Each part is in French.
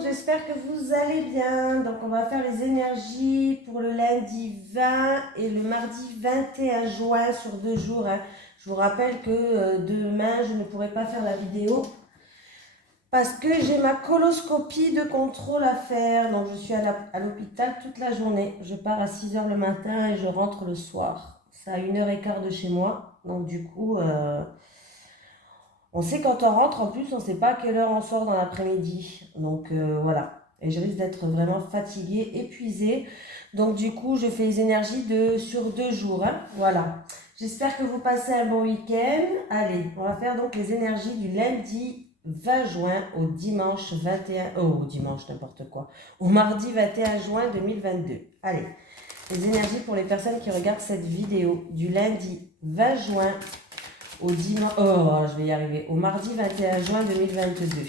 monde, j'espère que vous allez bien. Donc on va faire les énergies pour le lundi 20 et le mardi 21 juin sur 2 jours. Je vous rappelle que demain je ne pourrai pas faire la vidéo parce que j'ai ma coloscopie de contrôle à faire. Donc je suis à l'hôpital toute la journée. Je pars à 6 h le matin et je rentre le soir. C'est à 1 h 15 de chez moi. Donc du coup... on sait quand on rentre, en plus, on ne sait pas à quelle heure on sort dans l'après-midi. Donc voilà. Et je risque d'être vraiment fatiguée, épuisée. Donc du coup, je fais les énergies sur 2 jours. Voilà. J'espère que vous passez un bon week-end. Allez, on va faire donc les énergies du lundi 20 juin au dimanche 21... Oh, au dimanche, n'importe quoi. Au mardi 21 juin 2022. Allez, les énergies pour les personnes qui regardent cette vidéo du lundi 20 juin au dimanche, je vais y arriver, au mardi 21 juin 2022.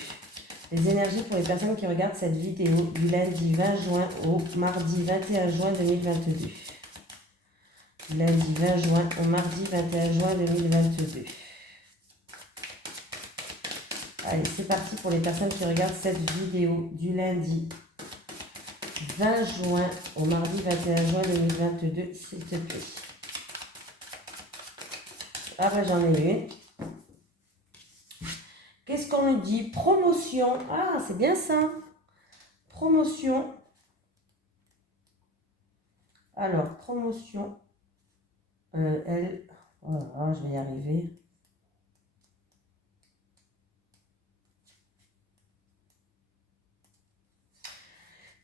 Les énergies pour les personnes qui regardent cette vidéo du lundi 20 juin au mardi 21 juin 2022. Lundi 20 juin au mardi 21 juin 2022. Allez, c'est parti pour les personnes qui regardent cette vidéo du lundi 20 juin au mardi 21 juin 2022, s'il te plaît. Ah ben j'en ai une. Qu'est-ce qu'on nous dit? Promotion. Ah, c'est bien ça. Promotion. Alors, promotion. Elle. Oh là là, je vais y arriver.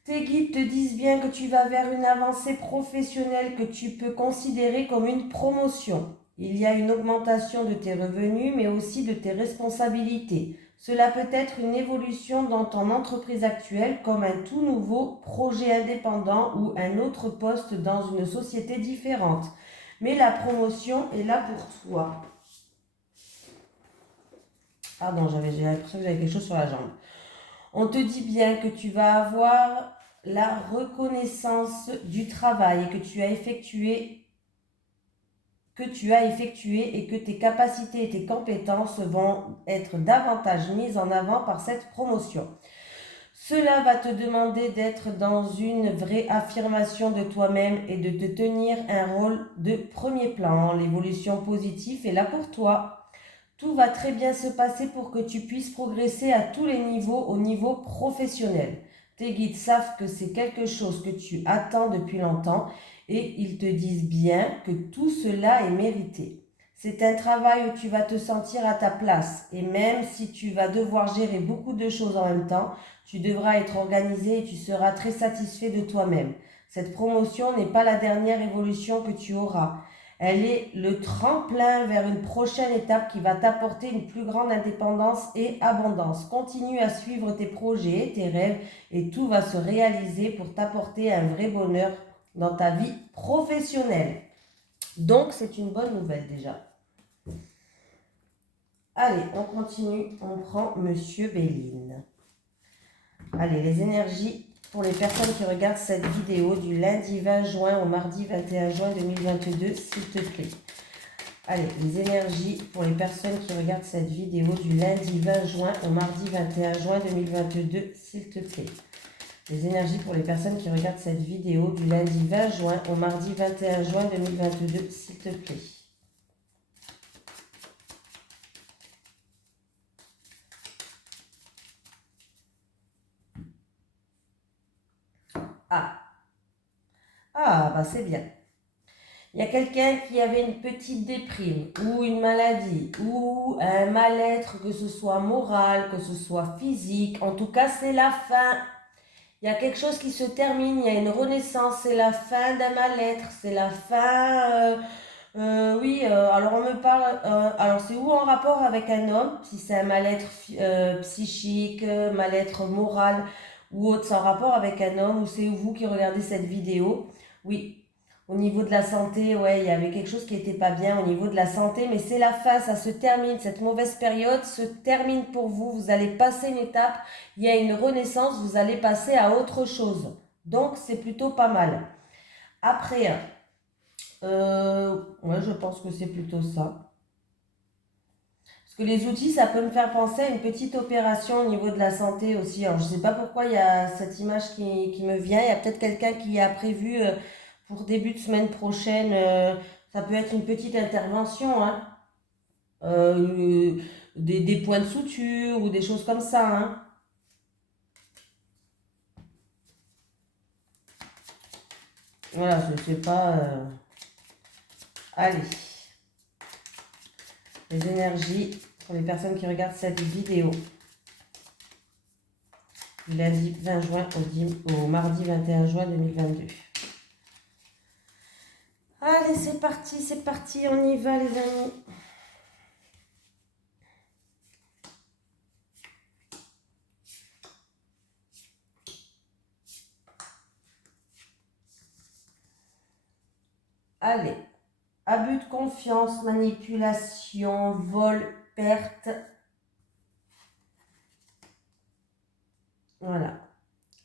Tes guides te disent bien que tu vas vers une avancée professionnelle que tu peux considérer comme une promotion. Il y a une augmentation de tes revenus, mais aussi de tes responsabilités. Cela peut être une évolution dans ton entreprise actuelle, comme un tout nouveau projet indépendant ou un autre poste dans une société différente. Mais la promotion est là pour toi. Pardon, j'ai l'impression que j'avais quelque chose sur la jambe. On te dit bien que tu vas avoir la reconnaissance du travail que tu as effectué et que tes capacités et tes compétences vont être davantage mises en avant par cette promotion. Cela va te demander d'être dans une vraie affirmation de toi-même et de te tenir un rôle de premier plan. L'évolution positive est là pour toi. Tout va très bien se passer pour que tu puisses progresser à tous les niveaux au niveau professionnel. Tes guides savent que c'est quelque chose que tu attends depuis longtemps et ils te disent bien que tout cela est mérité. C'est un travail où tu vas te sentir à ta place et même si tu vas devoir gérer beaucoup de choses en même temps, tu devras être organisé et tu seras très satisfait de toi-même. Cette promotion n'est pas la dernière évolution que tu auras. Elle est le tremplin vers une prochaine étape qui va t'apporter une plus grande indépendance et abondance. Continue à suivre tes projets, tes rêves et tout va se réaliser pour t'apporter un vrai bonheur dans ta vie professionnelle. Donc c'est une bonne nouvelle déjà. Allez, on continue, on prend Monsieur Béline. Allez, les énergies pour les personnes qui regardent cette vidéo du lundi 20 juin au mardi 21 juin 2022, s'il te plaît. Allez, les énergies pour les personnes qui regardent cette vidéo du lundi 20 juin au mardi 21 juin 2022, s'il te plaît. Les énergies pour les personnes qui regardent cette vidéo du lundi 20 juin au mardi 21 juin 2022, s'il te plaît. Ah, bah c'est bien. Il y a quelqu'un qui avait une petite déprime ou une maladie ou un mal-être, que ce soit moral, que ce soit physique. En tout cas, c'est la fin. Il y a quelque chose qui se termine, il y a une renaissance, c'est la fin d'un mal-être, c'est la fin... oui, alors on me parle... alors c'est ou en rapport avec un homme, si c'est un mal-être psychique, mal-être moral ou autre, c'est en rapport avec un homme, ou c'est vous qui regardez cette vidéo. Oui, au niveau de la santé, ouais, il y avait quelque chose qui n'était pas bien au niveau de la santé, mais c'est la fin, ça se termine, cette mauvaise période se termine pour vous, vous allez passer une étape, il y a une renaissance, vous allez passer à autre chose. Donc c'est plutôt pas mal. Après, ouais, je pense que c'est plutôt ça. Parce que les outils, ça peut me faire penser à une petite opération au niveau de la santé aussi. Alors, je ne sais pas pourquoi il y a cette image qui me vient. Il y a peut-être quelqu'un qui a prévu pour début de semaine prochaine, ça peut être une petite intervention, hein, des points de suture ou des choses comme ça, hein. Voilà, je ne sais pas. Allez, les énergies pour les personnes qui regardent cette vidéo. Du lundi 20 juin au mardi 21 juin 2022. Allez, c'est parti, on y va les amis. Allez, abus de confiance, manipulation, vol, perte. Voilà.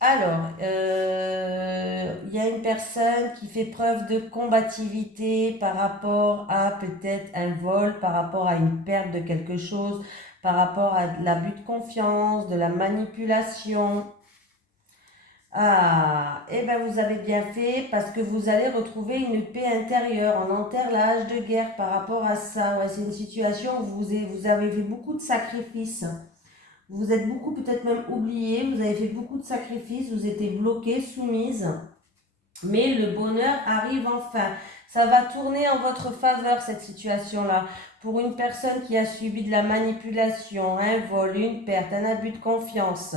Alors, il y a une personne qui fait preuve de combativité par rapport à peut-être un vol, par rapport à une perte de quelque chose, par rapport à de l'abus de confiance, de la manipulation. Ah, eh bien vous avez bien fait parce que vous allez retrouver une paix intérieure. On enterre l'âge de guerre par rapport à ça. Ouais, c'est une situation où vous avez fait beaucoup de sacrifices. Vous êtes beaucoup peut-être même oublié, vous avez fait beaucoup de sacrifices, vous étiez bloqué, soumise. Mais le bonheur arrive enfin. Ça va tourner en votre faveur cette situation-là. Pour une personne qui a subi de la manipulation, un vol, une perte, un abus de confiance.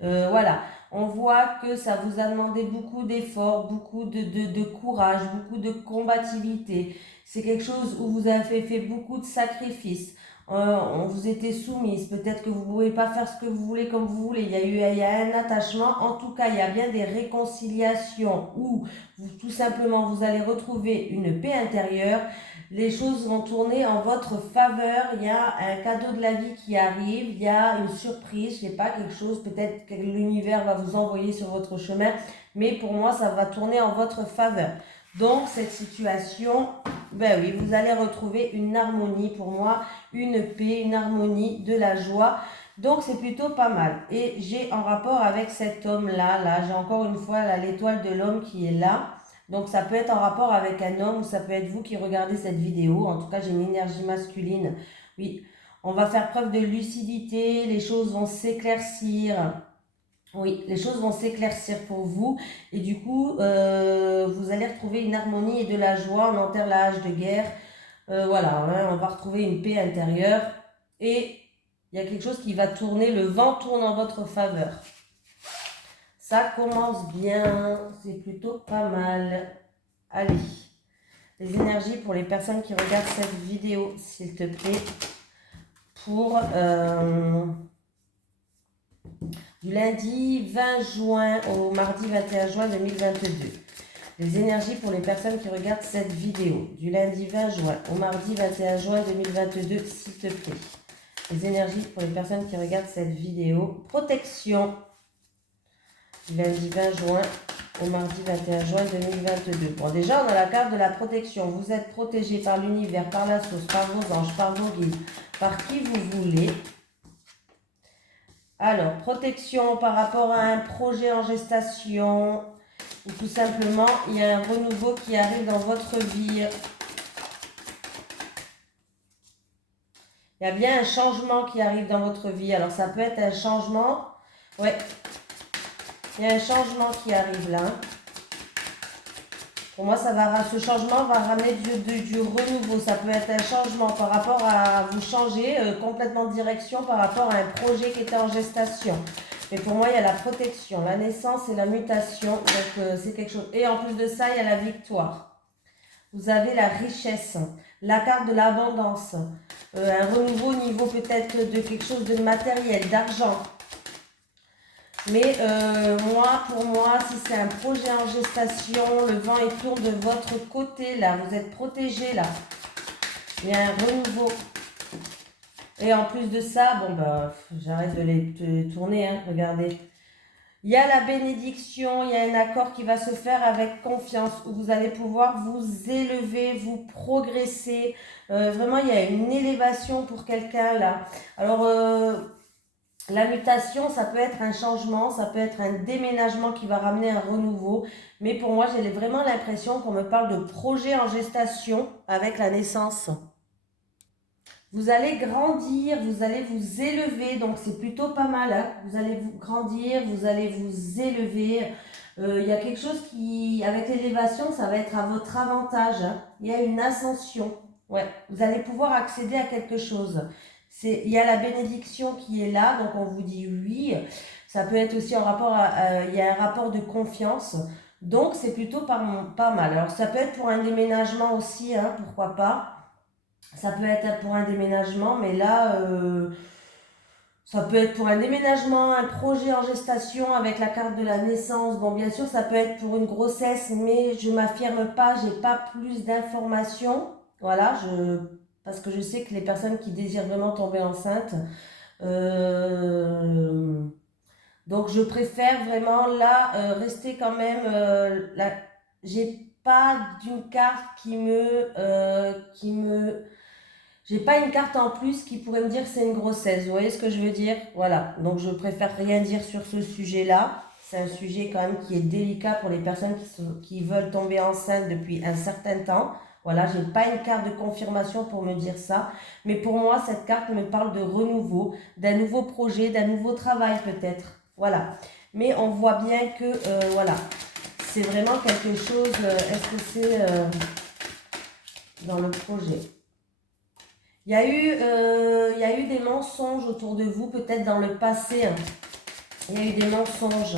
Voilà. On voit que ça vous a demandé beaucoup d'efforts, beaucoup de courage, beaucoup de combativité. C'est quelque chose où vous avez fait beaucoup de sacrifices. On vous était soumise. Peut-être que vous ne pouvez pas faire ce que vous voulez comme vous voulez. Il y a un attachement. En tout cas, il y a bien des réconciliations où tout simplement vous allez retrouver une paix intérieure. Les choses vont tourner en votre faveur. Il y a un cadeau de la vie qui arrive. Il y a une surprise. Je sais pas, quelque chose. Peut-être que l'univers va vous envoyer sur votre chemin. Mais pour moi, ça va tourner en votre faveur. Donc, cette situation, ben oui, vous allez retrouver une harmonie pour moi, une paix, une harmonie, de la joie. Donc, c'est plutôt pas mal. Et j'ai en rapport avec cet homme-là, j'ai encore une fois l'étoile de l'homme qui est là. Donc, ça peut être en rapport avec un homme ou ça peut être vous qui regardez cette vidéo. En tout cas, j'ai une énergie masculine. Oui, on va faire preuve de lucidité, les choses vont s'éclaircir. Oui, les choses vont s'éclaircir pour vous et du coup, vous allez retrouver une harmonie et de la joie. On enterre la hache de guerre. Voilà, hein, on va retrouver une paix intérieure et il y a quelque chose qui va tourner. Le vent tourne en votre faveur. Ça commence bien, c'est plutôt pas mal. Allez, les énergies pour les personnes qui regardent cette vidéo, s'il te plaît, pour du lundi 20 juin au mardi 21 juin 2022. Les énergies pour les personnes qui regardent cette vidéo, du lundi 20 juin au mardi 21 juin 2022, s'il te plaît. Les énergies pour les personnes qui regardent cette vidéo. Protection, du lundi 20 juin au mardi 21 juin 2022. Bon, déjà, on a la carte de la protection. Vous êtes protégé par l'univers, par la source, par vos anges, par vos guides, par qui vous voulez. Alors, protection par rapport à un projet en gestation, ou tout simplement, il y a un renouveau qui arrive dans votre vie. Il y a bien un changement qui arrive dans votre vie. Alors, ça peut être un changement. Ouais, il y a un changement qui arrive là. Pour moi, ce changement va ramener du renouveau. Ça peut être un changement par rapport à vous changer complètement de direction par rapport à un projet qui était en gestation. Mais pour moi, il y a la protection, la naissance et la mutation. Donc, c'est quelque chose. Et en plus de ça, il y a la victoire. Vous avez la richesse, la carte de l'abondance, un renouveau au niveau peut-être de quelque chose de matériel, d'argent. Mais pour moi, si c'est un projet en gestation, le vent il tourne de votre côté là, vous êtes protégé là. Il y a un renouveau. Et en plus de ça, bon bah, j'arrête de les tourner, hein, regardez. Il y a la bénédiction, il y a un accord qui va se faire avec confiance, où vous allez pouvoir vous élever, vous progresser. Vraiment, il y a une élévation pour quelqu'un là. Alors, la mutation, ça peut être un changement, ça peut être un déménagement qui va ramener un renouveau. Mais pour moi, j'ai vraiment l'impression qu'on me parle de projet en gestation avec la naissance. Vous allez grandir, vous allez vous élever, donc c'est plutôt pas mal. Hein. Vous allez vous grandir, vous allez vous élever. Il y a quelque chose qui, avec l'élévation, ça va être à votre avantage. Hein. Il y a une ascension. Ouais, vous allez pouvoir accéder à quelque chose. Il y a la bénédiction qui est là, donc on vous dit oui. Ça peut être aussi en rapport il y a un rapport de confiance. Donc c'est plutôt pas mal. Alors ça peut être pour un déménagement aussi, hein, pourquoi pas. Ça peut être pour un déménagement, mais là, ça peut être pour un déménagement, un projet en gestation avec la carte de la naissance. Bon, bien sûr, ça peut être pour une grossesse, mais je ne m'affirme pas, j'ai pas plus d'informations. Voilà, parce que je sais que les personnes qui désirent vraiment tomber enceinte, donc je préfère vraiment là rester quand même. J'ai pas d'une carte j'ai pas une carte en plus qui pourrait me dire que c'est une grossesse. Vous voyez ce que je veux dire? Voilà. Donc je préfère rien dire sur ce sujet-là. C'est un sujet quand même qui est délicat pour les personnes qui veulent tomber enceinte depuis un certain temps. Voilà, j'ai pas une carte de confirmation pour me dire ça. Mais pour moi, cette carte me parle de renouveau, d'un nouveau projet, d'un nouveau travail peut-être. Voilà. Mais on voit bien que, voilà, c'est vraiment quelque chose. Est-ce que c'est dans le projet? Il y a eu des mensonges autour de vous, peut-être dans le passé. Hein. Il y a eu des mensonges.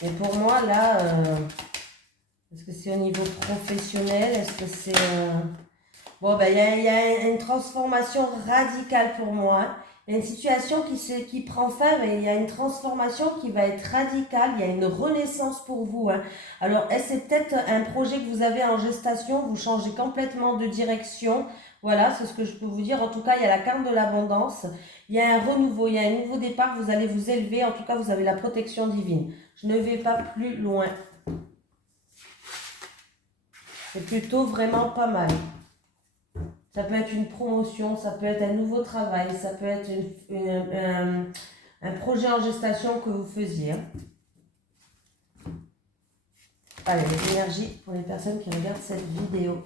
Et pour moi, là, est-ce que c'est au niveau professionnel? Est-ce que c'est... Bon, ben, il y a une transformation radicale pour moi. Hein. Il y a une situation qui prend fin, mais il y a une transformation qui va être radicale. Il y a une renaissance pour vous. Hein. Alors, c'est peut-être un projet que vous avez en gestation. Vous changez complètement de direction. Voilà, c'est ce que je peux vous dire. En tout cas, il y a la carte de l'abondance. Il y a un renouveau, il y a un nouveau départ. Vous allez vous élever. En tout cas, vous avez la protection divine. Je ne vais pas plus loin. C'est plutôt vraiment pas mal. Ça peut être une promotion, ça peut être un nouveau travail, ça peut être un projet en gestation que vous faisiez. Hein. Allez, les énergies pour les personnes qui regardent cette vidéo.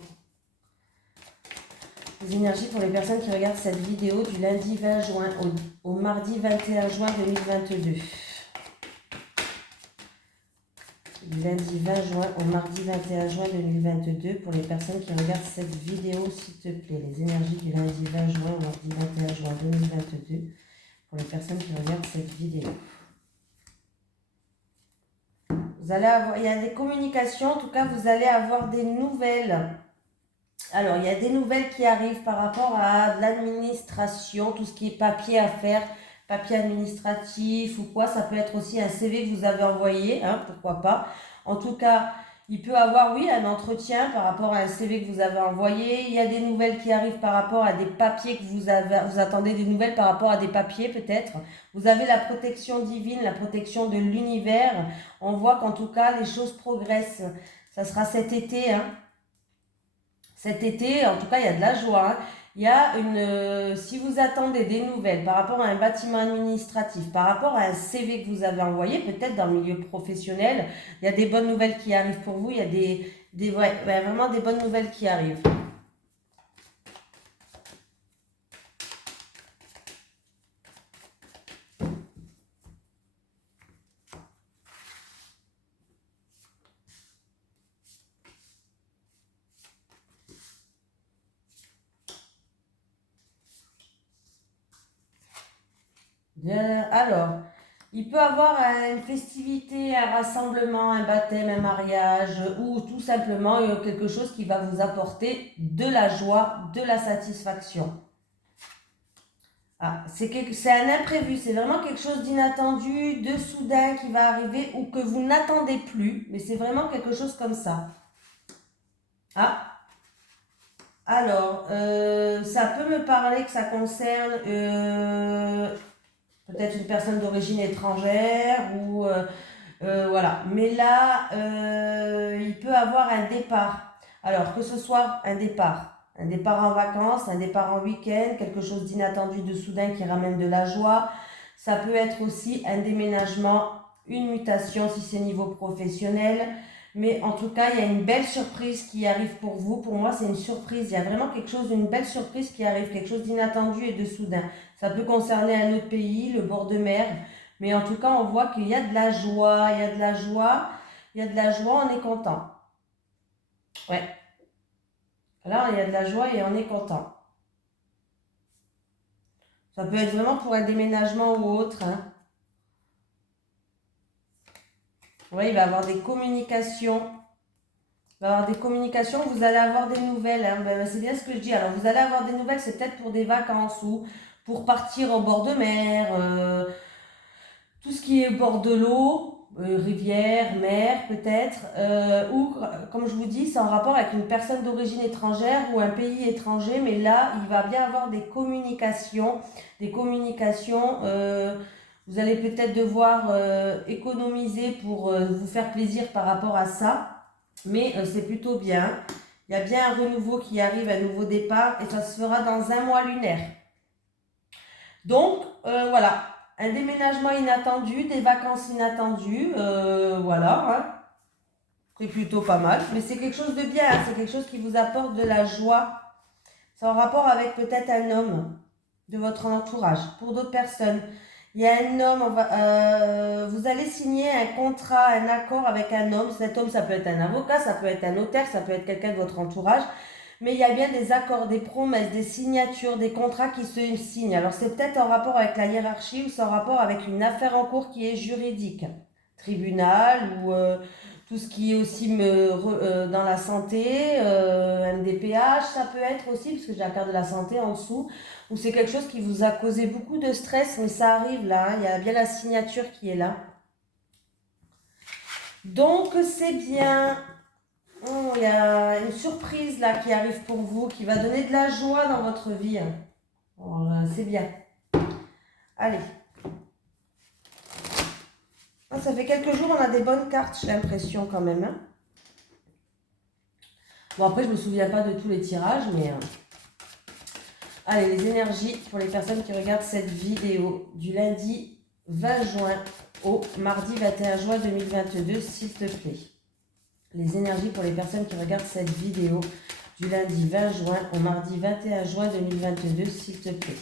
Les énergies pour les personnes qui regardent cette vidéo du lundi 20 juin au mardi 21 juin 2022. Du lundi 20 juin au mardi 21 juin 2022 pour les personnes qui regardent cette vidéo, s'il te plaît. Les énergies du lundi 20 juin au mardi 21 juin 2022 pour les personnes qui regardent cette vidéo. Vous allez avoir, il y a des communications, en tout cas vous allez avoir des nouvelles. Alors il y a des nouvelles qui arrivent par rapport à l'administration, tout ce qui est papier à faire, papier administratif ou quoi, ça peut être aussi un CV que vous avez envoyé, hein, pourquoi pas. En tout cas, il peut avoir, oui, un entretien par rapport à un CV que vous avez envoyé. Il y a des nouvelles qui arrivent par rapport à des papiers que vous attendez des nouvelles par rapport à des papiers peut-être. Vous avez la protection divine, la protection de l'univers. On voit qu'en tout cas, les choses progressent. Ça sera cet été, hein. Cet été, en tout cas, il y a de la joie. Hein. Il y a si vous attendez des nouvelles par rapport à un bâtiment administratif, par rapport à un CV que vous avez envoyé, peut-être dans le milieu professionnel, il y a des bonnes nouvelles qui arrivent pour vous. Il y a vraiment des bonnes nouvelles qui arrivent. Alors, il peut avoir une festivité, un rassemblement, un baptême, un mariage ou tout simplement quelque chose qui va vous apporter de la joie, de la satisfaction. Ah, c'est un imprévu, c'est vraiment quelque chose d'inattendu, de soudain qui va arriver ou que vous n'attendez plus, mais c'est vraiment quelque chose comme ça. Ah, Alors, ça peut me parler que ça concerne peut-être une personne d'origine étrangère ou voilà. Mais là, il peut avoir un départ. Alors, que ce soit un départ en vacances, un départ en week-end, quelque chose d'inattendu, de soudain qui ramène de la joie. Ça peut être aussi un déménagement, une mutation si c'est niveau professionnel. Mais en tout cas, il y a une belle surprise qui arrive pour vous. Pour moi, c'est une surprise. Il y a vraiment quelque chose, une belle surprise qui arrive, quelque chose d'inattendu et de soudain. Ça peut concerner un autre pays, le bord de mer. Mais en tout cas, on voit qu'il y a de la joie, il y a de la joie, il y a de la joie, on est content. Ouais, là, il y a de la joie et on est content. Ça peut être vraiment pour un déménagement ou autre, hein. Oui, il va y avoir des communications. Il va y avoir des communications, vous allez avoir des nouvelles, hein. Ben, c'est bien ce que je dis. Alors, vous allez avoir des nouvelles, c'est peut-être pour des vacances ou pour partir au bord de mer, tout ce qui est bord de l'eau, rivière, mer peut-être, ou comme je vous dis, c'est en rapport avec une personne d'origine étrangère ou un pays étranger, mais là, il va bien avoir des communications. Vous allez peut-être devoir économiser pour vous faire plaisir par rapport à ça, mais c'est plutôt bien. Il y a bien un renouveau qui arrive, un nouveau départ, et ça se fera dans un mois lunaire. Donc, voilà, un déménagement inattendu, des vacances inattendues, voilà, hein. C'est plutôt pas mal, mais c'est quelque chose de bien, hein. C'est quelque chose qui vous apporte de la joie. C'est en rapport avec peut-être un homme de votre entourage. Pour d'autres personnes, il y a un homme, vous allez signer un contrat, un accord avec un homme. Cet homme, ça peut être un avocat, ça peut être un notaire, ça peut être quelqu'un de votre entourage. Mais il y a bien des accords, des promesses, des signatures, des contrats qui se signent. Alors c'est peut-être en rapport avec la hiérarchie ou c'est en rapport avec une affaire en cours qui est juridique. Tribunal ou tout ce qui est aussi dans la santé, MDPH, ça peut être aussi, parce que j'ai la carte de la santé en dessous, ou c'est quelque chose qui vous a causé beaucoup de stress, mais ça arrive là, hein. Il y a bien la signature qui est là. Donc c'est bien. Oh, il y a une surprise là qui arrive pour vous, qui va donner de la joie dans votre vie. Oh, c'est bien. Allez. Ah, ça fait quelques jours, on a des bonnes cartes, j'ai l'impression quand même, hein. Bon, après, je ne me souviens pas de tous les tirages, mais... Allez, les énergies pour les personnes qui regardent cette vidéo du lundi 20 juin au mardi 21 juin 2022, s'il te plaît. Les énergies pour les personnes qui regardent cette vidéo du lundi 20 juin au mardi 21 juin 2022, s'il te plaît.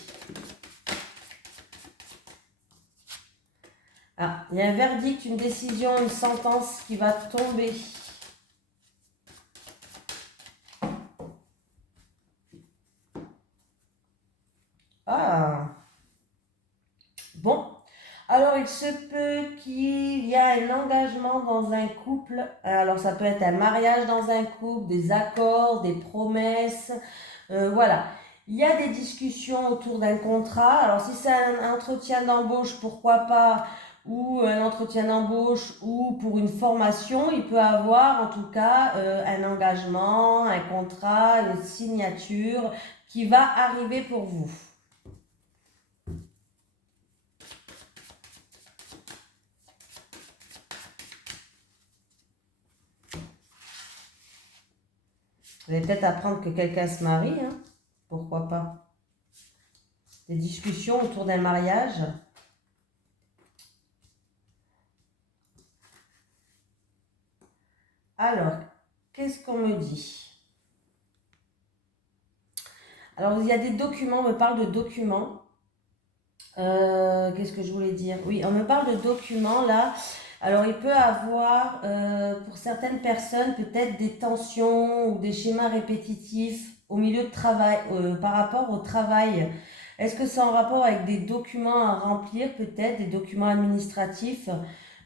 Ah, il y a un verdict, une décision, une sentence qui va tomber. Ah, bon. Alors, il se peut qu'il y ait un engagement dans un couple. Alors, ça peut être un mariage dans un couple, des accords, des promesses. Voilà. Il y a des discussions autour d'un contrat. Alors, si c'est un entretien d'embauche, pourquoi pas, ou un entretien d'embauche, ou pour une formation, il peut avoir en tout cas un engagement, un contrat, une signature qui va arriver pour vous. Vous allez peut-être apprendre que quelqu'un se marie, hein. Pourquoi pas. Des discussions autour d'un mariage. Alors, qu'est-ce qu'on me dit? Alors, il y a des documents, on me parle de documents. Qu'est-ce que je voulais dire? Oui, on me parle de documents là. Alors, il peut avoir, pour certaines personnes, peut-être des tensions ou des schémas répétitifs au milieu de travail, par rapport au travail. Est-ce que c'est en rapport avec des documents à remplir, peut-être, des documents administratifs?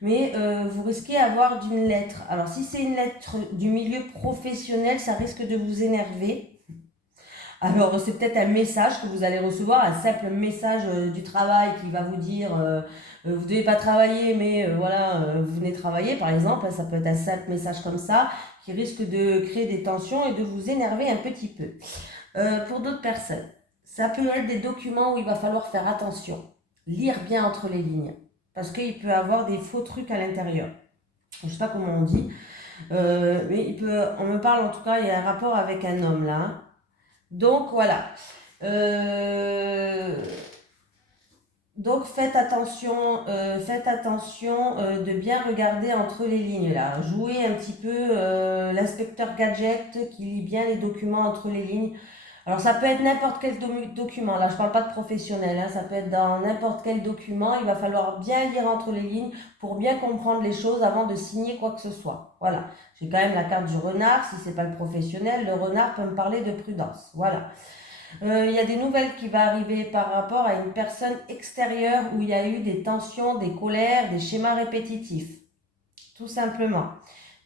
Mais vous risquez d'avoir d'une lettre. Alors, si c'est une lettre du milieu professionnel, ça risque de vous énerver. Alors, c'est peut-être un message que vous allez recevoir, un simple message du travail qui va vous dire vous ne devez pas travailler, mais voilà, vous venez travailler, par exemple. Ça peut être un simple message comme ça qui risque de créer des tensions et de vous énerver un petit peu. Pour d'autres personnes, ça peut être des documents où il va falloir faire attention, lire bien entre les lignes, parce qu'il peut y avoir des faux trucs à l'intérieur. Je ne sais pas comment on dit, mais on me parle en tout cas, il y a un rapport avec un homme là. Hein. Donc voilà. Donc faites attention de bien regarder entre les lignes là. Jouez un petit peu l'inspecteur gadget qui lit bien les documents entre les lignes. Alors ça peut être n'importe quel document, là je parle pas de professionnel, hein, ça peut être dans n'importe quel document, il va falloir bien lire entre les lignes pour bien comprendre les choses avant de signer quoi que ce soit. Voilà, j'ai quand même la carte du renard, si c'est pas le professionnel, le renard peut me parler de prudence. Voilà. Il y a des nouvelles qui vont arriver par rapport à une personne extérieure où il y a eu des tensions, des colères, des schémas répétitifs. Tout simplement.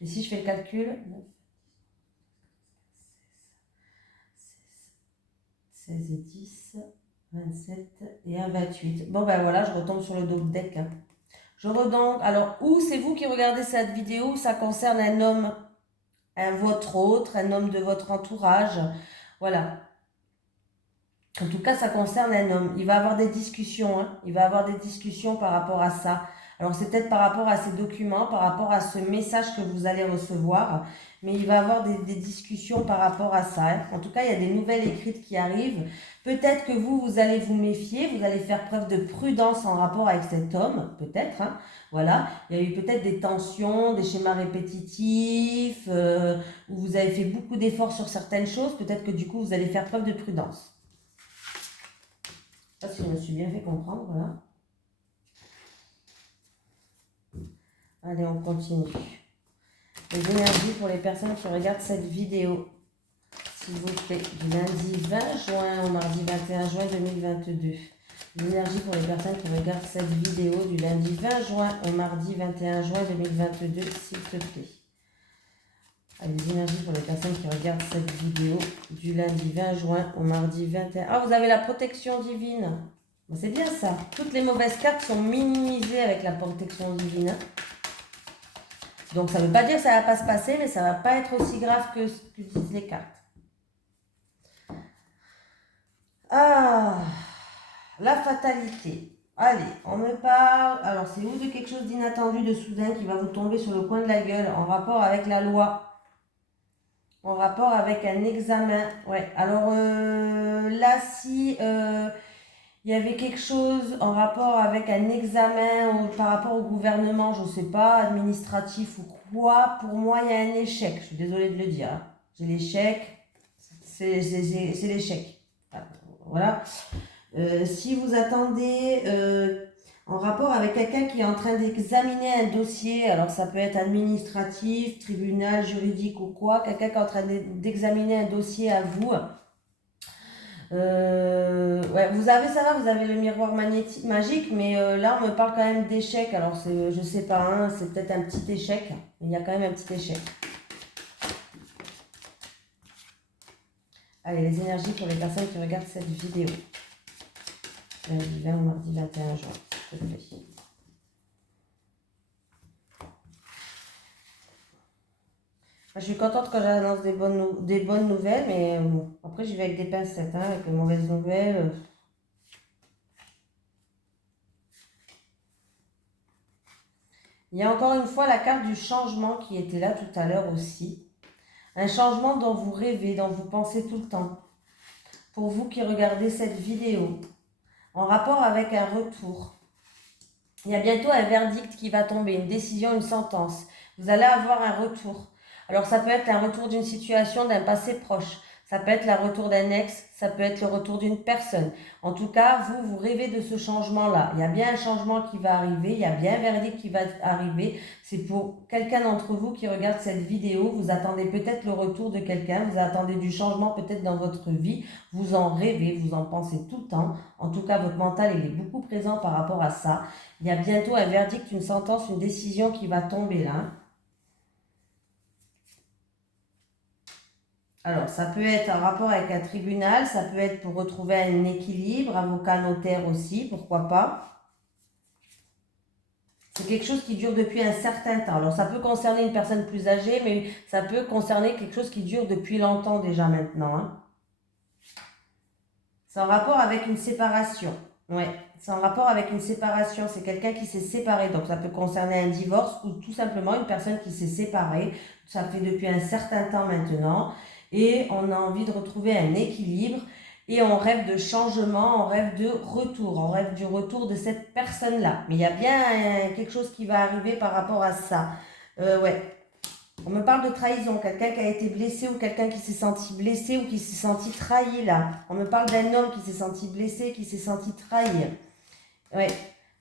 Et si je fais le calcul, 16 et 10, 27 et un 28. Bon ben voilà, je retombe sur le dos de deck. Hein. Je redonne. Alors, ou c'est vous qui regardez cette vidéo, ça concerne un homme, votre autre, un homme de votre entourage. Voilà. En tout cas, ça concerne un homme. Il va avoir des discussions. Hein. Il va avoir des discussions par rapport à ça. Alors, c'est peut-être par rapport à ces documents, par rapport à ce message que vous allez recevoir. Mais il va avoir des discussions par rapport à ça. Hein. En tout cas, il y a des nouvelles écrites qui arrivent. Peut-être que vous allez vous méfier. Vous allez faire preuve de prudence en rapport avec cet homme. Peut-être. Hein. Voilà. Il y a eu peut-être des tensions, des schémas répétitifs, où vous avez fait beaucoup d'efforts sur certaines choses. Peut-être que du coup, vous allez faire preuve de prudence. Je sais pas si je me suis bien fait comprendre, voilà. Allez, on continue. Les énergies pour les personnes qui regardent cette vidéo, s'il vous plaît, du lundi 20 juin au mardi 21 juin 2022. L'énergie pour les personnes qui regardent cette vidéo du lundi 20 juin au mardi 21 juin 2022, s'il te plaît. Allez, les énergies pour les personnes qui regardent cette vidéo du lundi 20 juin au mardi 21. Ah, vous avez la protection divine. C'est bien ça. Toutes les mauvaises cartes sont minimisées avec la protection divine. Donc, ça ne veut pas dire que ça ne va pas se passer, mais ça ne va pas être aussi grave que ce que disent les cartes. Ah, la fatalité. Allez, on me parle. Alors, c'est ou de quelque chose d'inattendu, de soudain, qui va vous tomber sur le coin de la gueule en rapport avec la loi. En rapport avec un examen. Ouais, alors là, si il y avait quelque chose en rapport avec un examen ou par rapport au gouvernement, je ne sais pas, administratif ou quoi, pour moi, il y a un échec. Je suis désolée de le dire. Hein. J'ai l'échec. C'est l'échec. Voilà. Si vous attendez en rapport avec quelqu'un qui est en train d'examiner un dossier, alors ça peut être administratif, tribunal, juridique ou quoi, quelqu'un qui est en train d'examiner un dossier à vous. Ouais, vous avez le miroir magnétique, magique, mais là on me parle quand même d'échec. Alors je sais pas, hein, c'est peut-être un petit échec, mais il y a quand même un petit échec. Allez, les énergies pour les personnes qui regardent cette vidéo. Lundi 20 ou mardi 21 juin, s'il te plaît. Je suis contente quand j'annonce des bonnes nouvelles, mais bon, après j'y vais avec des pincettes, hein, avec les mauvaises nouvelles. Il y a encore une fois la carte du changement qui était là tout à l'heure aussi. Un changement dont vous rêvez, dont vous pensez tout le temps. Pour vous qui regardez cette vidéo, en rapport avec un retour. Il y a bientôt un verdict qui va tomber, une décision, une sentence. Vous allez avoir un retour. Alors ça peut être un retour d'une situation, d'un passé proche. Ça peut être le retour d'un ex, ça peut être le retour d'une personne. En tout cas, vous rêvez de ce changement-là. Il y a bien un changement qui va arriver, il y a bien un verdict qui va arriver. C'est pour quelqu'un d'entre vous qui regarde cette vidéo. Vous attendez peut-être le retour de quelqu'un, vous attendez du changement peut-être dans votre vie. Vous en rêvez, vous en pensez tout le temps. En tout cas, votre mental, il est beaucoup présent par rapport à ça. Il y a bientôt un verdict, une sentence, une décision qui va tomber là. Alors, ça peut être en rapport avec un tribunal, ça peut être pour retrouver un équilibre, avocat, notaire aussi, pourquoi pas. C'est quelque chose qui dure depuis un certain temps. Alors, ça peut concerner une personne plus âgée, mais ça peut concerner quelque chose qui dure depuis longtemps déjà maintenant, hein. C'est en rapport avec une séparation. Ouais, c'est en rapport avec une séparation. C'est quelqu'un qui s'est séparé. Donc, ça peut concerner un divorce ou tout simplement une personne qui s'est séparée. Ça fait depuis un certain temps maintenant. Et on a envie de retrouver un équilibre. Et on rêve de changement, on rêve de retour. On rêve du retour de cette personne-là. Mais il y a bien quelque chose qui va arriver par rapport à ça. Ouais. On me parle de trahison, quelqu'un qui a été blessé ou quelqu'un qui s'est senti blessé ou qui s'est senti trahi là. On me parle d'un homme qui s'est senti blessé, qui s'est senti trahi. Ouais.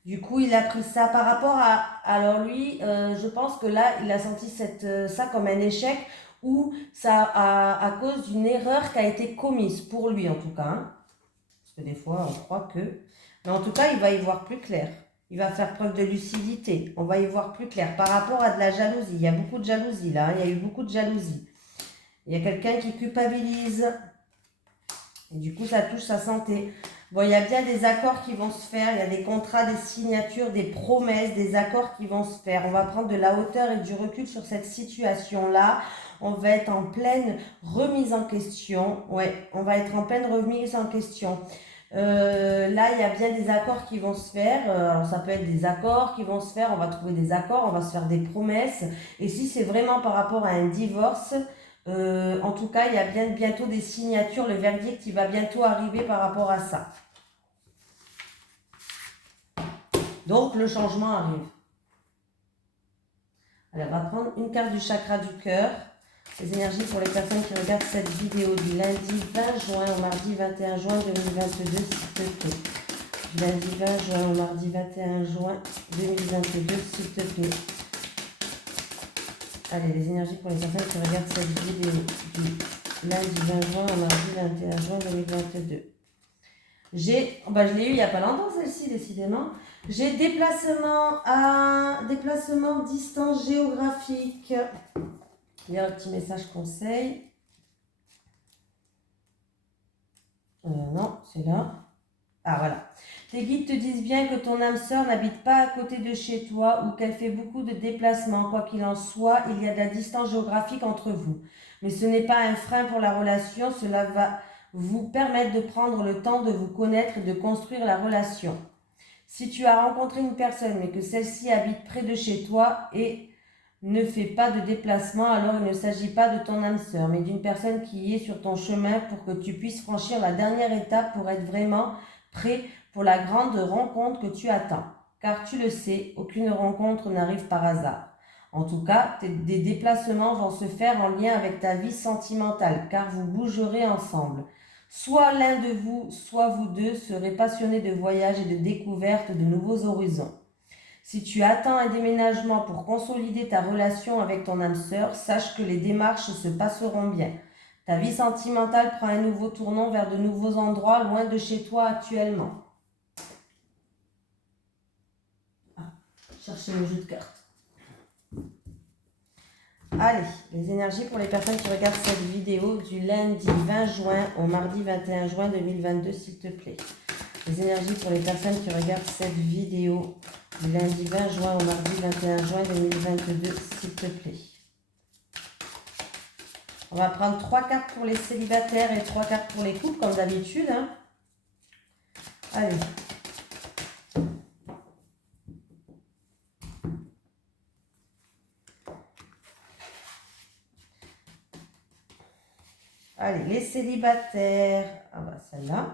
Du coup, il a pris ça par rapport à... Alors lui, je pense que là, il a senti ça comme un échec ou ça à cause d'une erreur qui a été commise, pour lui en tout cas, hein. Parce que des fois, on croit que... Mais en tout cas, il va y voir plus clair. Il va faire preuve de lucidité. On va y voir plus clair. Par rapport à de la jalousie, il y a beaucoup de jalousie là, hein. Il y a eu beaucoup de jalousie. Il y a quelqu'un qui culpabilise. Et du coup, ça touche sa santé. Bon, il y a bien des accords qui vont se faire. Il y a des contrats, des signatures, des promesses, des accords qui vont se faire. On va prendre de la hauteur et du recul sur cette situation-là. On va être en pleine remise en question. Ouais, on va être en pleine remise en question. Là, il y a bien des accords qui vont se faire. Alors, ça peut être des accords qui vont se faire. On va trouver des accords, on va se faire des promesses. Et si c'est vraiment par rapport à un divorce, en tout cas, il y a bientôt des signatures. Le verdict, il va bientôt arriver par rapport à ça. Donc, le changement arrive. Alors, on va prendre une carte du chakra du cœur. Les énergies pour les personnes qui regardent cette vidéo du lundi 20 juin au mardi 21 juin 2022, s'il te plaît. Du lundi 20 juin au mardi 21 juin 2022, s'il te plaît. Allez, les énergies pour les personnes qui regardent cette vidéo du lundi 20 juin au mardi 21 juin 2022. Je l'ai eu il n'y a pas longtemps celle-ci, décidément. J'ai déplacement distance géographique. Il y a un petit message conseil. Non, c'est là. Ah, voilà. Tes guides te disent bien que ton âme sœur n'habite pas à côté de chez toi ou qu'elle fait beaucoup de déplacements. Quoi qu'il en soit, il y a de la distance géographique entre vous. Mais ce n'est pas un frein pour la relation. Cela va vous permettre de prendre le temps de vous connaître et de construire la relation. Si tu as rencontré une personne mais que celle-ci habite près de chez toi et ne fait pas de déplacement, alors il ne s'agit pas de ton âme sœur, mais d'une personne qui est sur ton chemin pour que tu puisses franchir la dernière étape pour être vraiment prêt pour la grande rencontre que tu attends. Car tu le sais, aucune rencontre n'arrive par hasard. En tout cas, des déplacements vont se faire en lien avec ta vie sentimentale, car vous bougerez ensemble. Soit l'un de vous, soit vous deux serez passionnés de voyage et de découverte de nouveaux horizons. Si tu attends un déménagement pour consolider ta relation avec ton âme sœur, sache que les démarches se passeront bien. Ta vie sentimentale prend un nouveau tournant vers de nouveaux endroits loin de chez toi actuellement. Cherchez le jeu de cartes. Allez, les énergies pour les personnes qui regardent cette vidéo du lundi 20 juin au mardi 21 juin 2022, s'il te plaît. Les énergies pour les personnes qui regardent cette vidéo du lundi 20 juin au mardi 21 juin 2022, s'il te plaît. On va prendre 3 cartes pour les célibataires et 3 cartes pour les couples, comme d'habitude, hein. Allez. Allez, les célibataires. Ah bah celle-là.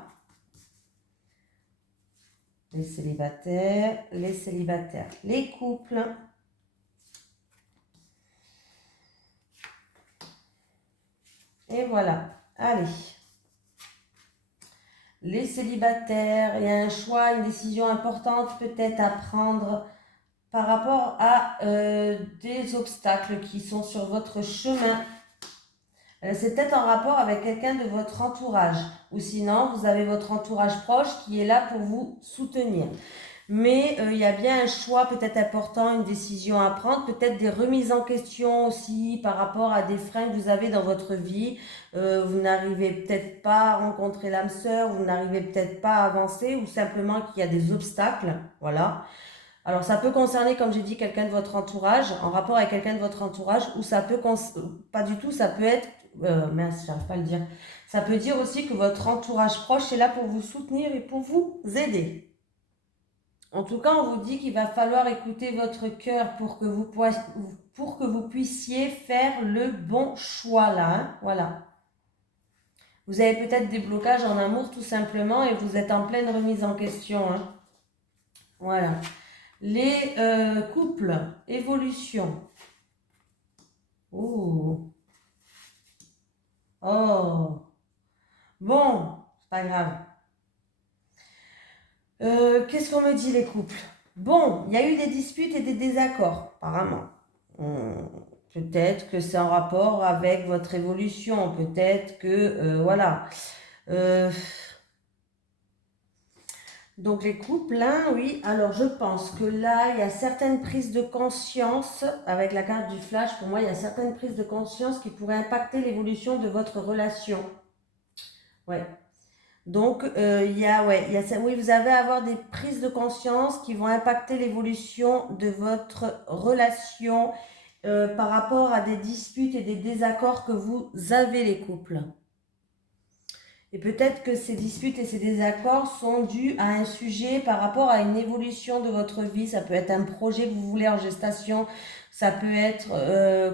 Les célibataires, les célibataires. Les couples. Et voilà. Allez. Les célibataires, il y a un choix, une décision importante peut-être à prendre par rapport à des obstacles qui sont sur votre chemin. C'est peut-être en rapport avec quelqu'un de votre entourage. Ou sinon, vous avez votre entourage proche qui est là pour vous soutenir. Mais il y a bien un choix peut-être important, une décision à prendre, peut-être des remises en question aussi par rapport à des freins que vous avez dans votre vie. Vous n'arrivez peut-être pas à rencontrer l'âme sœur, vous n'arrivez peut-être pas à avancer ou simplement qu'il y a des obstacles. Voilà. Alors, ça peut concerner, comme j'ai dit, quelqu'un de votre entourage, en rapport avec quelqu'un de votre entourage, ou ça peut, pas du tout, ça peut être, mince, j'arrive pas à le dire, ça peut dire aussi que votre entourage proche est là pour vous soutenir et pour vous aider. En tout cas, on vous dit qu'il va falloir écouter votre cœur pour que vous puissiez faire le bon choix là, hein. Voilà. Vous avez peut-être des blocages en amour tout simplement et vous êtes en pleine remise en question, hein. Voilà. Les couples, évolution. Oh. Oh. Bon, c'est pas grave. Qu'est-ce qu'on me dit les couples? Bon, il y a eu des disputes et des désaccords, apparemment. Peut-être que c'est en rapport avec votre évolution, peut-être que, voilà. Donc les couples, hein, oui. Alors je pense que là, il y a certaines prises de conscience, avec la carte du flash, pour moi, il y a certaines prises de conscience qui pourraient impacter l'évolution de votre relation. Ouais. Donc, oui, vous allez avoir des prises de conscience qui vont impacter l'évolution de votre relation par rapport à des disputes et des désaccords que vous avez les couples. Et peut-être que ces disputes et ces désaccords sont dus à un sujet par rapport à une évolution de votre vie. Ça peut être un projet que vous voulez en gestation. Ça peut être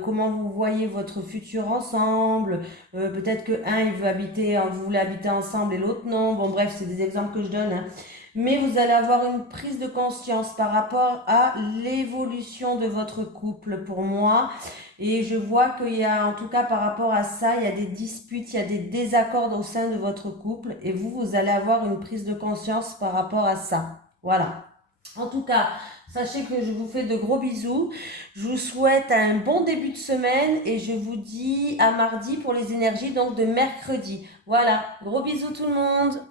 comment vous voyez votre futur ensemble. Peut-être que il veut habiter, vous voulez habiter ensemble et l'autre non. Bon bref, c'est des exemples que je donne, hein. Mais vous allez avoir une prise de conscience par rapport à l'évolution de votre couple pour moi. Et je vois qu'il y a, en tout cas par rapport à ça, il y a des disputes, il y a des désaccords au sein de votre couple. Et vous allez avoir une prise de conscience par rapport à ça. Voilà. En tout cas, sachez que je vous fais de gros bisous. Je vous souhaite un bon début de semaine et je vous dis à mardi pour les énergies, donc de mercredi. Voilà. Gros bisous tout le monde.